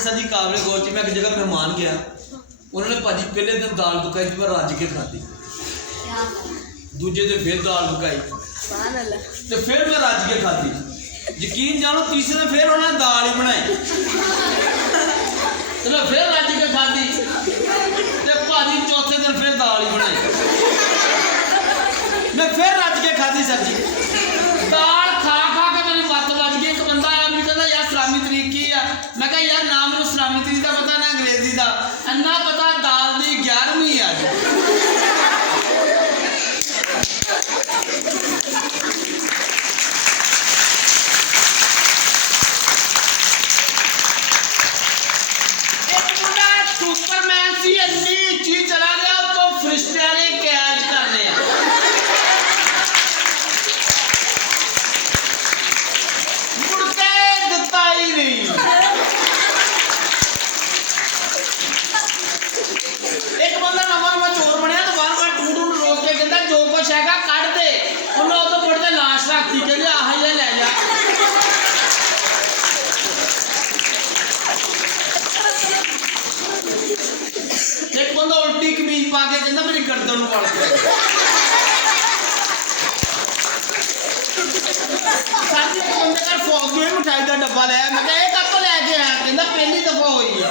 Sir जी काबले गौर च मैं एक जगह मेहमान गया, उन्होंने भाजी पहले दिन दाल पकाई थी, मैं रज के खाधी, दूजे दिन फिर दाल पकाई तो फिर मैं रज के खाधी, यकीन जानो तीसरे दिन फिर उन्होंने दाल ही बनाई तो मैं फिर रज के खाधी तो भाजी चौथे दिन फिर दाल ही बनाई, मैं फिर रज के खाधी सर जी। दाल खा खा के मेरी मत बज गई। एक बंदा आया मैंने कहता यार सलामी तरीक की है, मैं कहा यार ना मैंने सलामी तरीक का पता ना अंग्रेजी का, इन्ना पता दाल की 11वीं अज। एक मुंडा सुपरमैन सी, इन्नी चीज चला गया तो फरिश्ते वाले कैच करने एक बंदा नवा नवा चोर बनया तो बार बार टूट टूट रोक के कहता जो कुछ है कट दे, उन्हें उतो पड़ते लाश रखती कहते आह ये ले जा। एक बंदा उल्टी कमीज पा के कहता मेरी गर्दन पड़ गई। साथी बंदे का फौज में मिठाई का डब्बा लाया, मैं कहा कब तो लैके आया, कहता पहली दफा हुई है।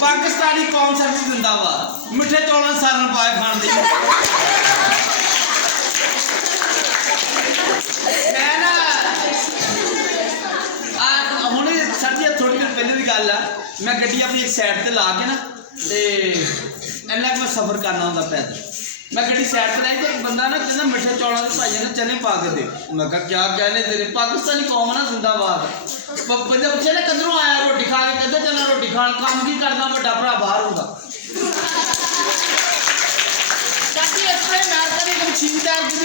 पाकिस्तानी कौम सर्विस जिंदाबाद, मिठे चौलों सारन पाए खान दी। मैं ना हुणे सर जी थोड़ी देर पहले की गल है, मैं गड्डी अपनी एक साइड से ला के ना ते इन्ना मैं सफर करना होंगे पैदल, मैं गड्डी साइड से लाई तो एक बंदा ना कहना मिठे चौलों के भाई ने चने पा के दे, मैं कहा क्या कहने तेरे पाकिस्तानी कौम ना जिंदाबाद। बंदे पूछे ना कदरों आया रोटी खा के, कहते चलना रोटी खान, काम की करना बड़ा भरा बाहर होगा।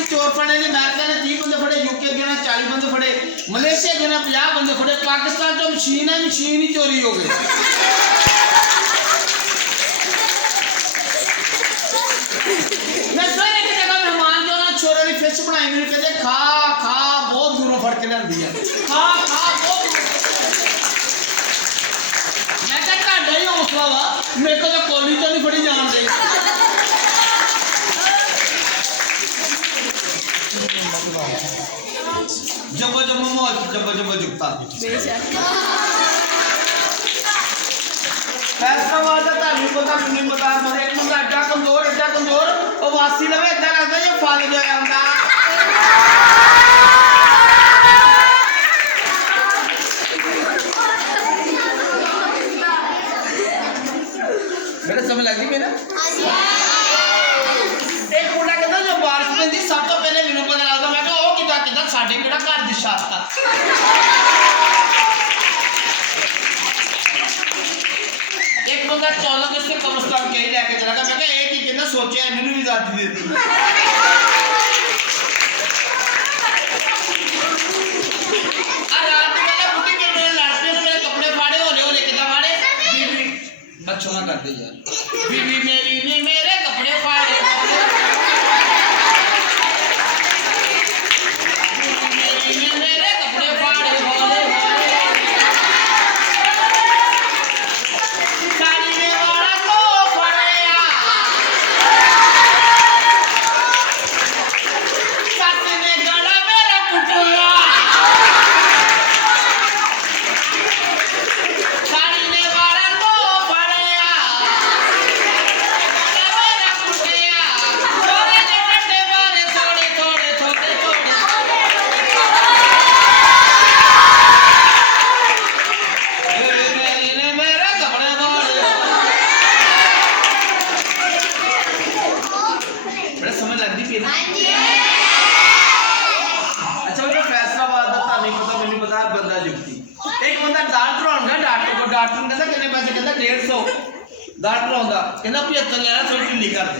चोर फड़े ने अमेरिका ने 30 बंदे फड़े, यूके गए 40 बंदे फड़े, मलेशिया गए 50 बंदे फड़े, पाकिस्तान जो मशीन है मशीन ही चोरी हो गई। मैं फिर एक जगह मेहमान जो ना छोरे की फिश बनाई, मैंने कहते खा खा बहुत दूरों फड़ के लियांदी है, खा खा बहुत। मैं क्या ढाडा ही हौसला वा, मेरे को तो कोली तो नहीं फड़ी जान दे। जब जब मौज जब जब जुगता फैसलाबाद का ताली पता नहीं पता, मरे एक बंदा एडा कमजोर वो वासी लवे इतना लगता ये फल जो आंदा। मेरे समझ लगती मेरा एक मुंडा कहता जो बारिश पैंदी सब तो पहले मैनू पता लगता, मैं कहा वो किदा किदा साडे किहड़ा घर दी छत आ। एक बंदा 14 अगस्त के कब्रिस्तान के ही लेके चला गया, मैं कहा एक ही कहना सोचे मैनू भी आजादी दे दी। रात मेरे बुढ़ी के मेरे लड़के ने मेरे कपड़े फाड़े, होले होले किदा फाड़े, बीबी बच्चों ना कर दे यार, बीबी मेरी ने मेरे कपड़े फाड़े, बीबी ने मेरे कपड़े फाड़े, होले साड़ी ने वाला को फड़या, सस ने गला मेरा कुटया, साड़ी ने वाला को फड़या, गला मेरा कुटया, छोरे ने कटे मारे थोड़े थोड़े थोड़े थोड़े, मेरी ने मेरे कपड़े फाड़े। बड़ा समझ लगती पी ना। अच्छा मेरा फैसलाबाद का तानी पता मैंने पता बंदा जुगती, एक बंदा दाल चढ़ाउण गया डॉक्टर को, डॉक्टर ने कहता कितने पैसे, कहता 150 दाल चढ़ाउंदा, कहता 75 लेना थोड़ी ढिल्ली कर दे।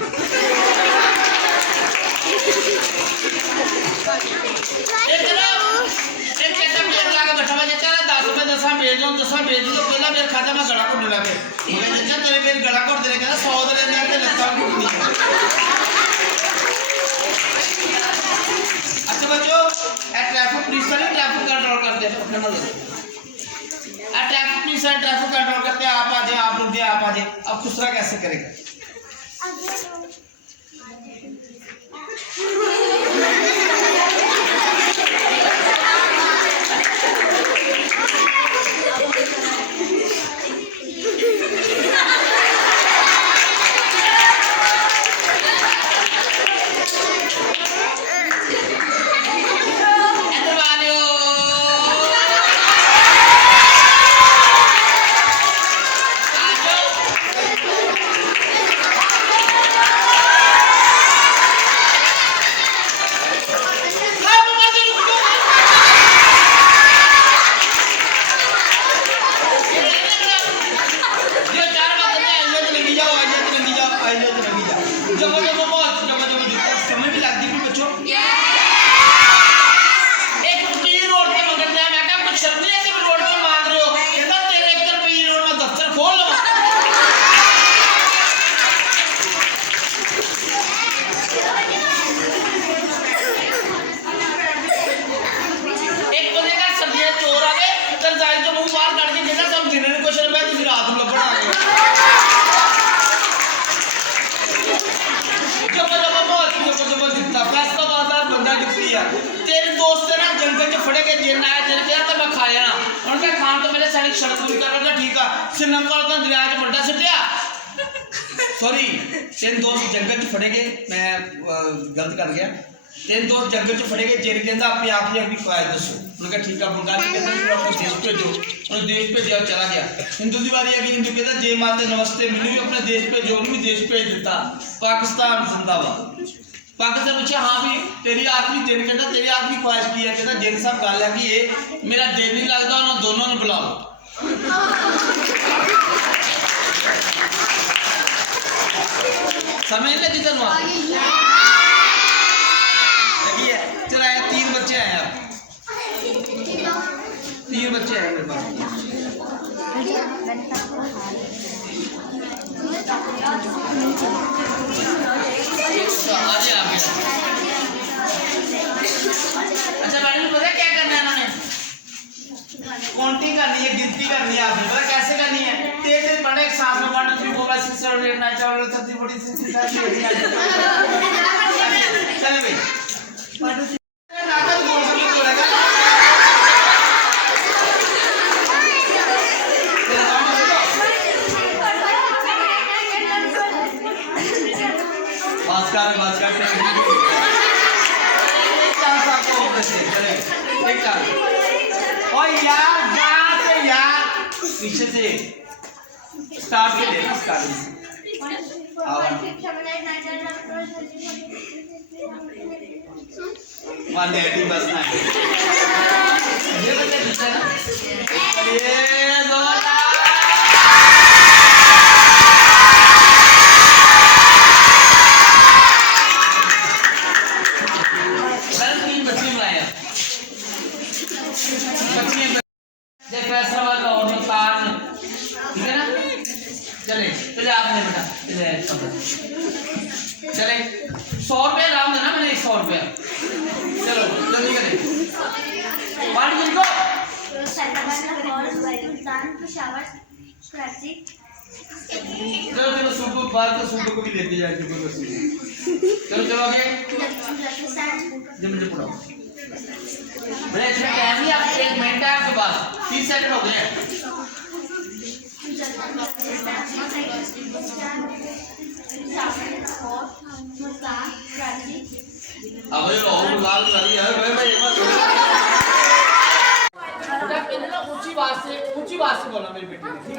एक कहता पेड़ ला के बैठा मैं चल 10 रुपए 10 बेच दो 10 बेच दो, पहला मेरे खाता में गला घुट लगे, मैं चाचा तेरे मेरे गला घुट दे, कहता 100 दे लेने लत्ता घुटनी। करना ट्रैफिक पुलिस है, ट्रैफिक कंट्रोल करते हैं, आप आ जाए, आप रुक जाए, आप आ जाए। अब दूसरा कैसे करेगा? तेरे दोस्त ना जंगल च फड़े के जिन आया जिन क्या तो मैं खाया ना उनके खान तो मेरे सारी सड़क पूरी कर रहा ठीक है श्रीलंका तो दरिया च बड़ा सटिया सॉरी तेरे दोस्त जंगल च फड़े गए मैं गलत कर गया तेरे दोस्त जंगल च फड़े गए जिन कहता अपनी आप ही अपनी ख्वाहिश दसो उनका ठीक है मुंडा नहीं कहता फिर अपने देश भेजो उन्हें देश भेजा चला गया हिंदू की बारी है कि हिंदू कहता जय माता नमस्ते मैंने भी अपने देश भेजो उन्हें भी देश भेज देता पाकिस्तान जिंदाबाद पाकिस्तान पूछा हाँ भी तेरी आखिरी दिन कहता तेरी आखिरी ख्वाहिश की है कहता जिन साहब गल है कि ये मेरा दिल नहीं लगता उन्होंने दोनों ने बुलाओ समझ लगी चल लगी है चल आया 3 बच्चे आए आप 3 बच्चे आए मेरे पास अच्छा मैडम पता क्या करना है इन्होंने काउंटिंग करनी है गिनती करनी है आपने पता कैसे करनी है तेज तेज पढ़े एक साथ में 1 2 3 4 5 6 7 8 9 10 11 12 13 14 चले भाई नाटक बोल के तोड़ेगा बात और यार यहाँ से यार पीछे से स्टार्ट से लेना स्टार्टिंग वन एटी बस ना ये बच्चे पीछे ना ये दो फैसलाबाद का और ताज ठीक है ना चले चले आपने बेटा चले 100 रुपया नाम देना मैंने 100 रुपया चलो जल्दी करें पार्टी जिनको चलो चलो सुबह बाहर तो सुबह को भी लेते जाएंगे चलो चलो आगे जब मुझे पढ़ाओ बड़े अच्छा टाइम ही आप 1 मिनट है आपके पास 30 सेकंड हो गए अब ये और लाल लगी है भाई भाई एक बार ऊंची बात से बोलना मेरी बेटी ने ठीक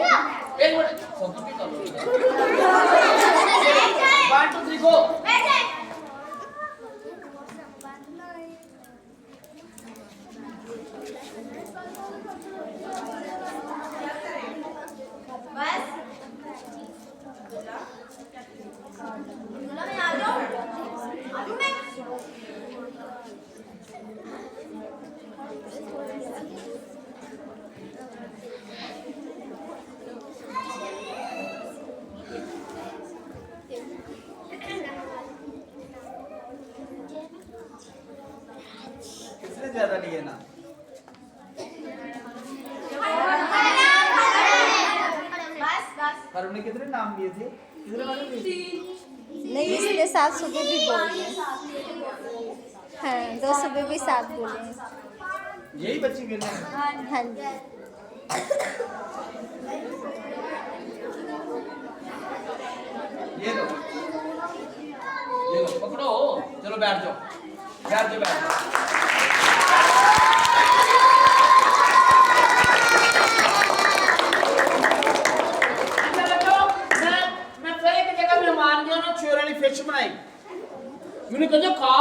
है एक मिनट फोटो भी कर लो 1 2 3 गो से ज्यादा लिए ना। पर हमने कितने नाम लिए थे? कितने वाले थे? नहीं, इसके साथ सुबह भी बोले हाँ, 2 सुबह भी साथ बोले। यही बच्ची गिरना है। हाँ जी। ये लो पकड़ो, चलो बैठ जाओ, बैठ जाओ, बैठ जाओ। मैं फिर एक जगह मेहमान गया ना, छोरे वाली फिश बनाई। मैंने कहा खा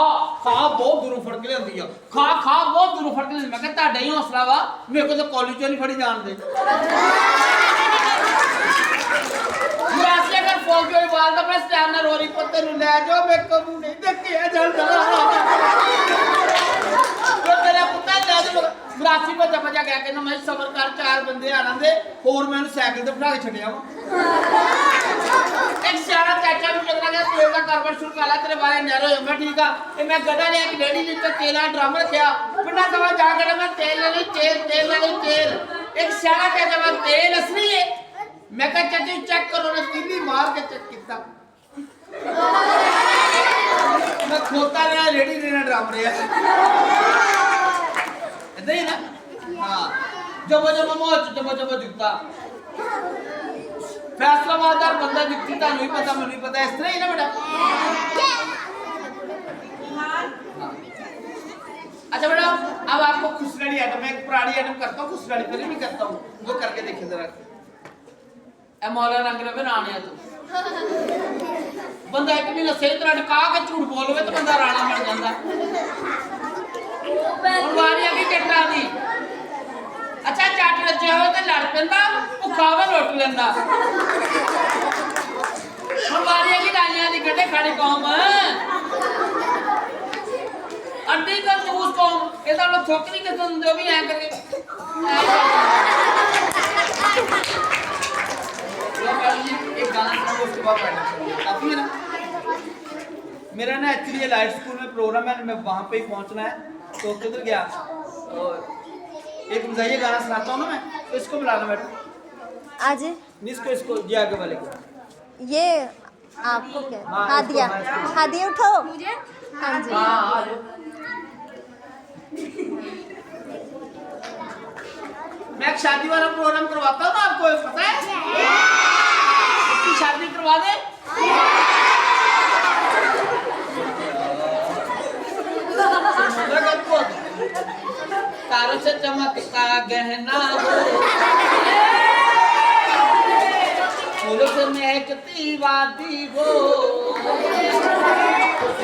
खा बहुत दूरों फड़ के लियांदी आ, खा खा बहुत दूरों फड़ के लियांदी। मैं कहा ਤੁਹਾਡਾ ਹੀ ਹੌਸਲਾ ਵਾ, ਮੇਰੇ ਕੋਲ ਤਾਂ ਕਾਲਜ ਚੋਂ ਨਹੀਂ ਫੜੀ ਜਾਣਦੇ। ਅਗਰ ਫੌਜ ਦੇ ਵਾਲ ਦਾ ਪ੍ਰੈਸ ਧਿਆਨ ਨਾਲ ਰੋਰੀ ਪੁੱਤ ਨੂੰ ਲੈ ਜਾਓ, ਮੇਰੇ ਕੋਲ ਨਹੀਂ ਦੇਖਿਆ ਜਾਂਦਾ। ਜੋ ਤੇਰਾ ਪੁੱਤ ਲੈ ਜਾ ਮਰਾਸੀ ਭੱਜਾ ਭੱਜਾ ਗਿਆ, ਕਹਿੰਦਾ ਮੈਂ ਸਬਰ ਕਰ, 4 ਬੰਦੇ ਆਣਾਂ ਦੇ ਹੋਰ, ਮੈਨੂੰ ਸਾਈਕਲ ਤੇ ਬਿਠਾ ਕੇ ਛੱਡਿਆ ਵਾ। ਇੱਕ ਸਿਆਣਾ ਚਾਚਾ ਨੂੰ ਲੱਗਣਾ ਕਿ ਤੇਲ ਦਾ ਕਾਰੋਬਾਰ ਸ਼ੁਰੂ ਕਰ ਲੈ, ਤੇਰੇ ਬਾਰੇ ਨਹਿਰੋ ਹੋ। ਮੈਂ ਠੀਕ ਆ, ਇਹ ਮੈਂ ਗੱਡਾ ਲਿਆ ਕਿ ਡੇੜੀ ਲਈ ਤੇ ਤੇਲਾਂ ਡਰਮ ਰੱਖਿਆ, ਪਿੰਡਾਂ ਸਵਾ ਜਾ ਕੇ ਮੈਂ ਤੇਲ ਲੈ ਲਈ, ਤੇਲ ਲੈ ਲਈ, ਤੇਲ। ਇੱਕ ਸਿਆਣਾ ਚਾਚਾ ਮੈਂ ਤੇਲ ਅਸਲੀ ਹੈ। मैं कहा चाची चेक करो ना, तीली मार के चेक किया। मैं खोता रहा, रेडी रहना ड्राम रहा इधर ही ना। हाँ जब जब मोच जब जब दिखता फैसलाबाददार बंदा दिखती था, नहीं पता मुझे नहीं पता, इस तरह ही ना बेटा। अच्छा बेटा, अब आपको खुशगाड़ी आइटम, मैं एक पुरानी आइटम करता हूँ, खुशगाड़ी पहले भी करता हूँ, वो करके देखिए जरा। मौलाना अंग्रेज राणिया तू बंदा एक महीना सही तरह टिका के झूठ बोलवे तो बंदा राणा बन जाता। हुण वारी आ गई जट्टा दी। अच्छा जट रचे होवे ते लड़ पैंदा, भुखा होवे लुट लैंदा। हुण वारी आ गई राणिया दी, गड्ढे खाड़ी कौम, अड्डी कंजूस कौम। इहदा लोग थुक नहीं किसे दिंदे, भी ऐ करके एक गाना सुना, उसके बाद बैठना काफी है ना। मेरा ना एक्चुअली लाइट स्कूल में प्रोग्राम है, मैं वहाँ पे ही पहुँचना है, तो किधर गया और एक मज़ाहिया गाना सुनाता हूँ ना मैं, तो इसको बुलाना मैडम। आज इसको जी आगे वाले को। ये आपको क्या? हाँ, हादिया, हादिया उठो मुझे। हाँ जी। हाँ मैं एक शादी वाला प्रोग्राम करवाता हूँ ना, आपको पता है? इसकी शादी करवा दे। तारों से चमकता गहना हो, फूलों से महकती वादी हो,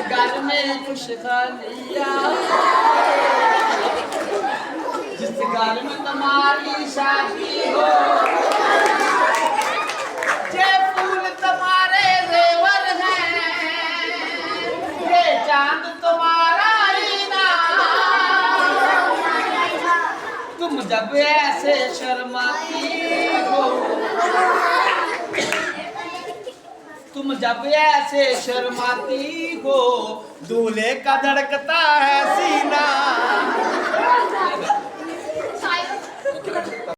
घर में खुशहालियाँ, जिस घर में तुम्हारी शादी हो, ये फूल तुम्हारे जेवर हैं, ये चांद तुम्हारा इनाम, तुम जब ऐसे शर्माती हो, तुम जब ऐसे शर्माती हो, दूल्हे का धड़कता है सीना।